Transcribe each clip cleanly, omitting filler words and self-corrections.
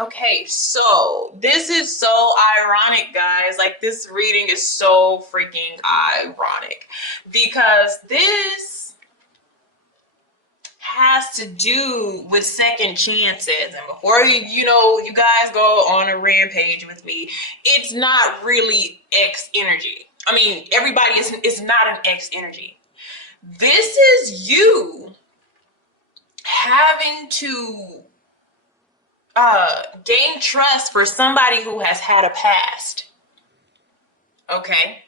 Okay, so this is so ironic, guys. Like, this reading is so freaking ironic because this has to do with second chances. And before you guys go on a rampage with me, it's not really X energy. I mean, everybody is not an X energy. This is you having to gain trust for somebody who has had a past. Okay.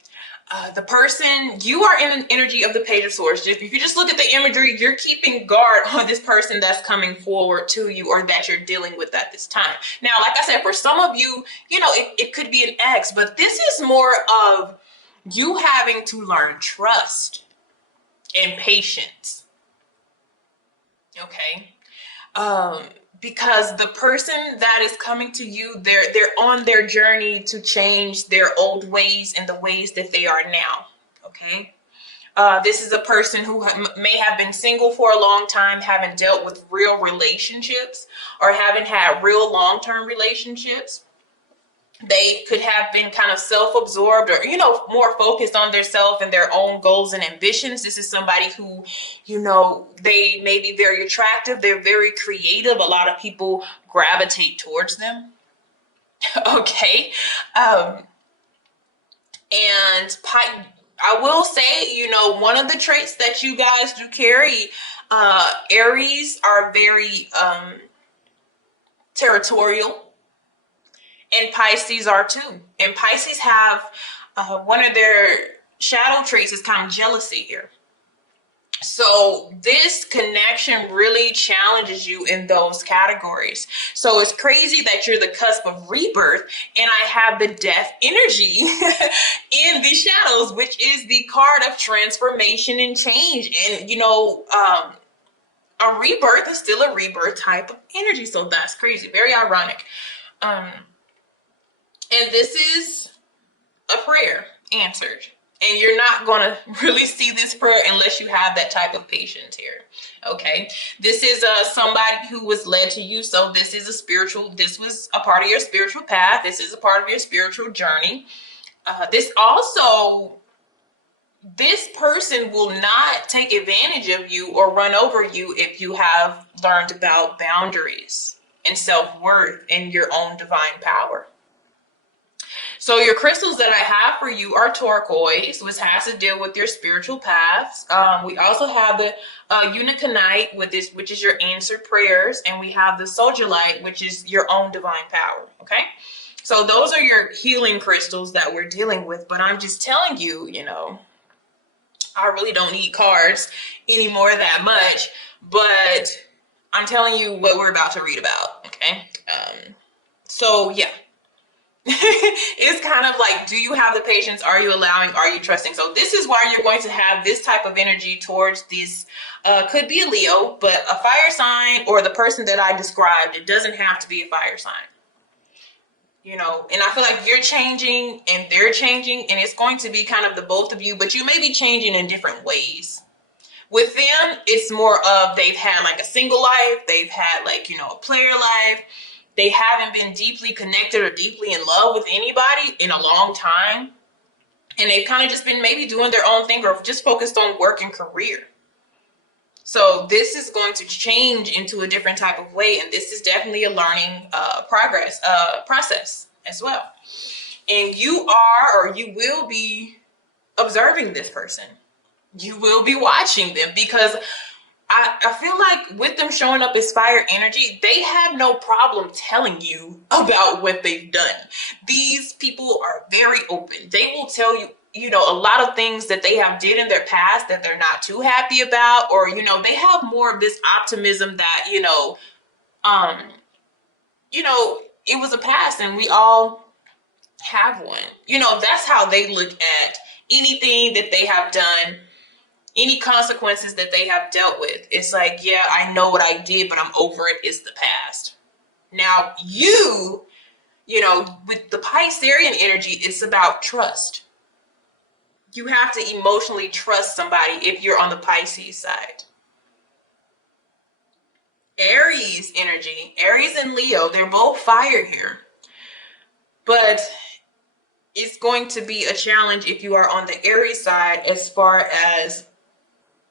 The person, you are in an energy of the Page of Swords. If you just look at the imagery, you're keeping guard on this person that's coming forward to you or that you're dealing with at this time. Now, like I said, for some of you, it could be an ex, but this is more of you having to learn trust and patience. Okay. Because the person that is coming to you, they're on their journey to change their old ways and the ways that they are now. Okay. This is a person who may have been single for a long time, haven't dealt with real relationships, or haven't had real long-term relationships. They could have been kind of self-absorbed or, more focused on their self and their own goals and ambitions. This is somebody who, they may be very attractive. They're very creative. A lot of people gravitate towards them. Okay. And I will say, one of the traits that you guys do carry, Aries are very territorial. And Pisces are too. And Pisces have one of their shadow traits is kind of jealousy here. So this connection really challenges you in those categories. So it's crazy that you're the cusp of rebirth and I have the death energy in the shadows, which is the card of transformation and change. And, a rebirth is still a rebirth type of energy. So that's crazy. Very ironic. And this is a prayer answered. And you're not going to really see this prayer unless you have that type of patience here. Okay. This is somebody who was led to you. So this was a part of your spiritual path. This is a part of your spiritual journey. This person will not take advantage of you or run over you if you have learned about boundaries and self-worth and your own divine power. So your crystals that I have for you are turquoise, which has to deal with your spiritual paths. We also have the uniconite, which is your answered prayers, and we have the sodalite, which is your own divine power. Okay, so those are your healing crystals that we're dealing with. But I'm just telling you, I really don't need cards anymore that much. But I'm telling you what we're about to read about. Okay, so yeah. It's kind of like, do you have the patience? Are you allowing? Are you trusting? So this is why you're going to have this type of energy towards this. Could be a Leo, but a fire sign or the person that I described. It doesn't have to be a fire sign. And I feel like you're changing and they're changing, and it's going to be kind of the both of you, but you may be changing in different ways. With them, it's more of they've had like a single life. They've had like, a player life. They haven't been deeply connected or deeply in love with anybody in a long time. And they've kind of just been maybe doing their own thing or just focused on work and career. So this is going to change into a different type of way. And this is definitely a learning process as well. And you will be observing this person. You will be watching them because I feel like with them showing up as fire energy, they have no problem telling you about what they've done. These people are very open. They will tell you, a lot of things that they have did in their past that they're not too happy about, or, they have more of this optimism that, it was a past and we all have one. That's how they look at anything that they have done. Any consequences that they have dealt with. It's like, yeah, I know what I did, but I'm over it. It's the past. Now, with the Piscean energy, it's about trust. You have to emotionally trust somebody if you're on the Pisces side. Aries energy, Aries and Leo, they're both fire here. But it's going to be a challenge if you are on the Aries side, as far as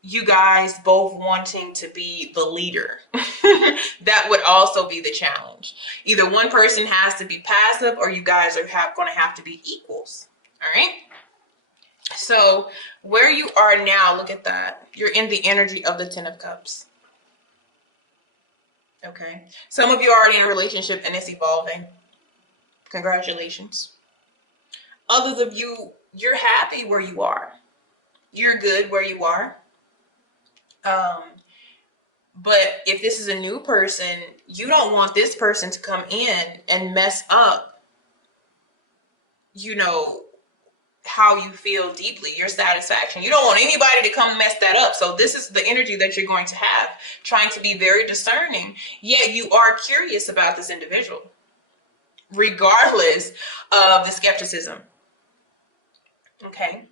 you guys both wanting to be the leader. That would also be the challenge. Either one person has to be passive, or you guys are going to have to be equals. All right. So where you are now, look at that. You're in the energy of the Ten of Cups. Okay. Some of you are already in a relationship and it's evolving. Congratulations. Others of you, you're happy where you are. You're good where you are. But if this is a new person, you don't want this person to come in and mess up, how you feel deeply, your satisfaction. You don't want anybody to come mess that up. So this is the energy that you're going to have, trying to be very discerning, yet you are curious about this individual, regardless of the skepticism. Okay.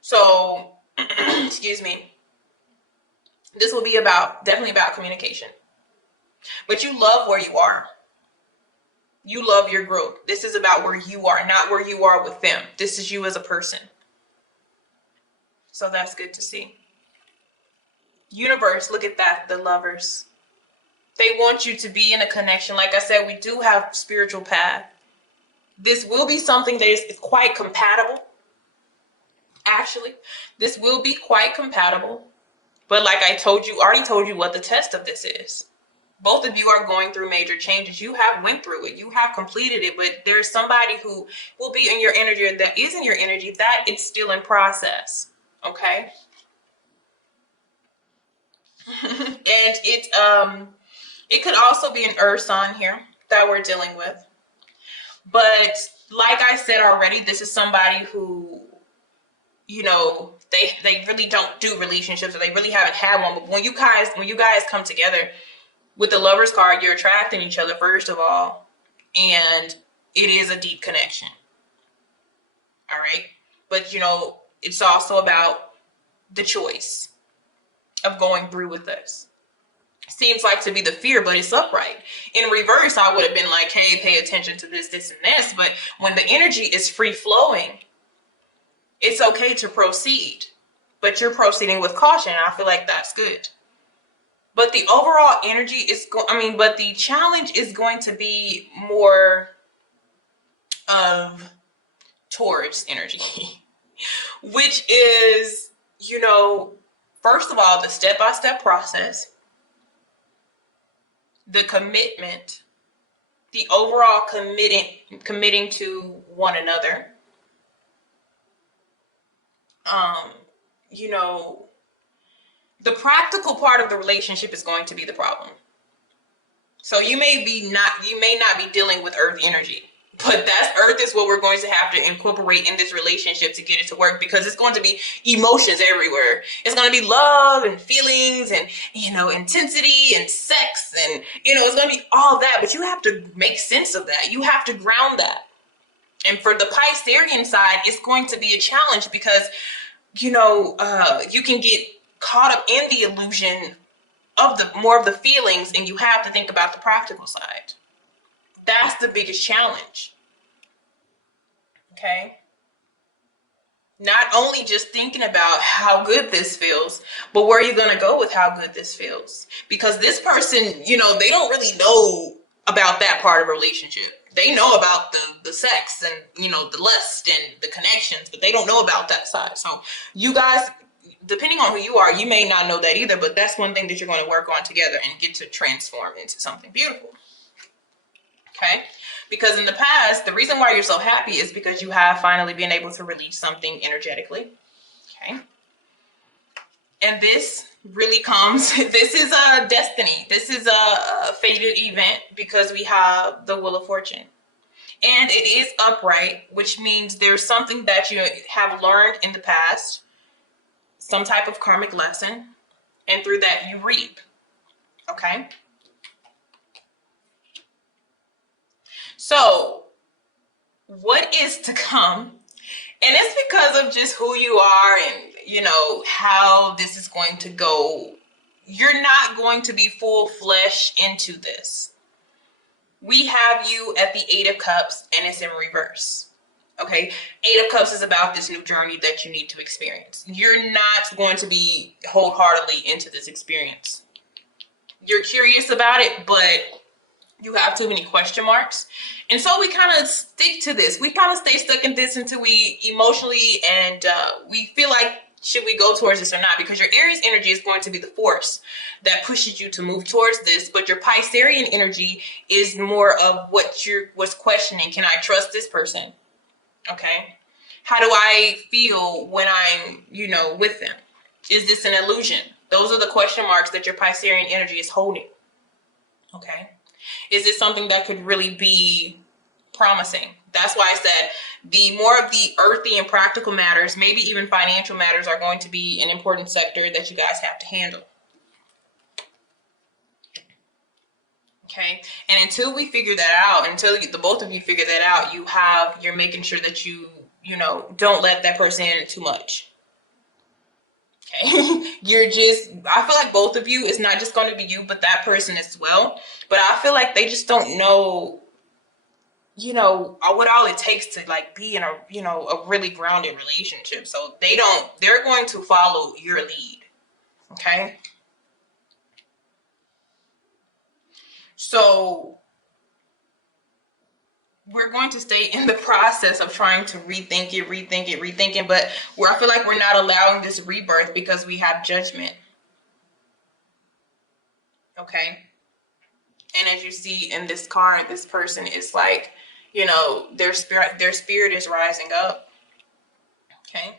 So, excuse me. This will be definitely about communication. But you love where you are. You love your growth. This is about where you are, not where you are with them. This is you as a person. So that's good to see. Universe, look at that, the Lovers. They want you to be in a connection. Like I said, we do have spiritual path. This will be something that is quite compatible. Actually, this will be quite compatible. But like I already told you what the test of this is. Both of you are going through major changes. You have went through it. You have completed it. But there's somebody who will be in your energy, or that is in your energy, that it's still in process. Okay? And it could also be an earth sign here that we're dealing with. But like I said already, this is somebody who, they really don't do relationships, or they really haven't had one. But when you guys come together, with the Lovers card, you're attracting each other, first of all, and it is a deep connection. All right. But, it's also about the choice of going through with this. Seems like to be the fear, but it's upright. In reverse, I would have been like, hey, pay attention to this, this, and this. But when the energy is free flowing, it's okay to proceed. But you're proceeding with caution. And I feel like that's good. But the overall energy but the challenge is going to be more of Taurus energy, which is, first of all, the step-by-step process, the commitment, the overall committing to one another. The practical part of the relationship is going to be the problem. So you may not be dealing with earth energy, but earth is what we're going to have to incorporate in this relationship to get it to work, because it's going to be emotions everywhere. It's going to be love and feelings and, intensity and sex and, it's going to be all that, but you have to make sense of that. You have to ground that. And for the Piscean side, it's going to be a challenge because, you can get caught up in the illusion of more of the feelings, and you have to think about the practical side. That's the biggest challenge. Okay? Not only just thinking about how good this feels, but where are you going to go with how good this feels? Because this person, they don't really know about that part of a relationship. They know about the sex and, the lust and the connections, but they don't know about that side. So you guys, depending on who you are, you may not know that either, but that's one thing that you're going to work on together and get to transform into something beautiful. Okay? Because in the past, the reason why you're so happy is because you have finally been able to release something energetically. Okay? And this really this is a destiny. This is a fated event, because we have the Wheel of Fortune. And it is upright, which means there's something that you have learned in the past, some type of karmic lesson, and through that you reap. Okay? So, what is to come? And it's because of just who you are and, how this is going to go, you're not going to be full flesh into this. We have you at the Eight of Cups, and it's in reverse. Okay, Eight of Cups is about this new journey that you need to experience. You're not going to be wholeheartedly into this experience. You're curious about it, but you have too many question marks. And so we kind of stick to this. We kind of stay stuck in this until we emotionally and we feel like, should we go towards this or not? Because your Aries energy is going to be the force that pushes you to move towards this. But your Piscean energy is more of what was questioning. Can I trust this person? Okay. How do I feel when I'm, with them? Is this an illusion? Those are the question marks that your Piscean energy is holding. Okay. Is this something that could really be promising? That's why I said the more of the earthy and practical matters, maybe even financial matters, are going to be an important sector that you guys have to handle. Okay. And until we figure that out, until the both of you figure that out, you're making sure that you don't let that person in too much. Okay. I feel like both of you, it's not just going to be you, but that person as well. But I feel like they just don't know, what all it takes to like be in a really grounded relationship. So they're going to follow your lead. Okay. So we're going to stay in the process of trying to rethink it, but I feel like we're not allowing this rebirth because we have judgment. Okay. And as you see in this card, this person is like, their spirit is rising up. Okay.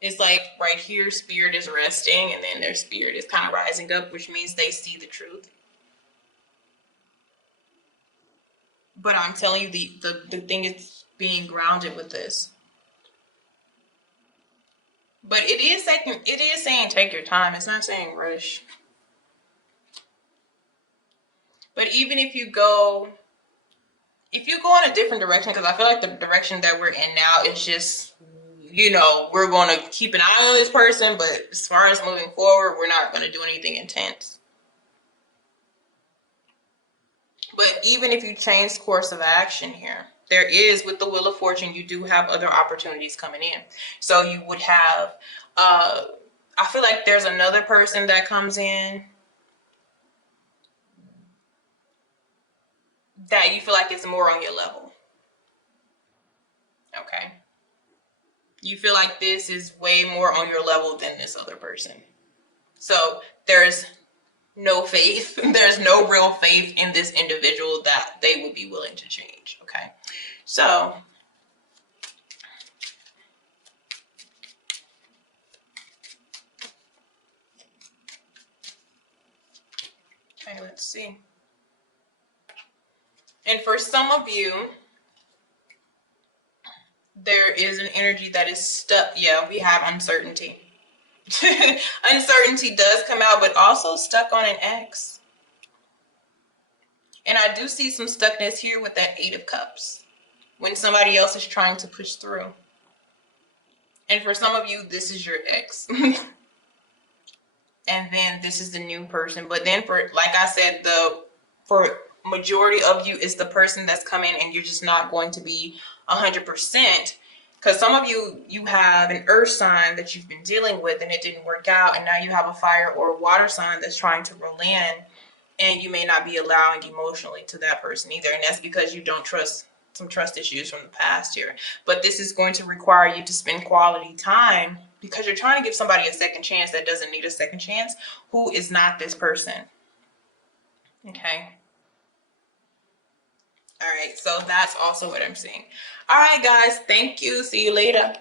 It's like right here, spirit is resting, and then their spirit is kind of rising up, which means they see the truth. But I'm telling you, the thing is being grounded with this. But it is saying take your time. It's not saying rush. But even if you go in a different direction, because I feel like the direction that we're in now is just, we're going to keep an eye on this person, but as far as moving forward, we're not going to do anything intense. But even if you change course of action here, there is, with the Wheel of Fortune, you do have other opportunities coming in. So you would have, I feel like there's another person that comes in that you feel like it's more on your level. Okay. You feel like this is way more on your level than this other person. So there's no faith. There's no real faith in this individual that they would be willing to change. Okay. So okay, let's see. And for some of you, there is an energy that is stuck. Yeah, we have uncertainty. Uncertainty does come out, but also stuck on an X. And I do see some stuckness here with that Eight of Cups when somebody else is trying to push through. And for some of you, this is your ex. And then this is the new person. But then for, like I said, for majority of you, it's the person that's coming and you're just not going to be 100%. Because some of you have an earth sign that you've been dealing with and it didn't work out. And now you have a fire or a water sign that's trying to roll in. And you may not be allowing emotionally to that person either. And that's because you don't trust some trust issues from the past here. But this is going to require you to spend quality time because you're trying to give somebody a second chance that doesn't need a second chance, who is not this person. Okay. All right. So that's also what I'm seeing. All right, guys. Thank you. See you later.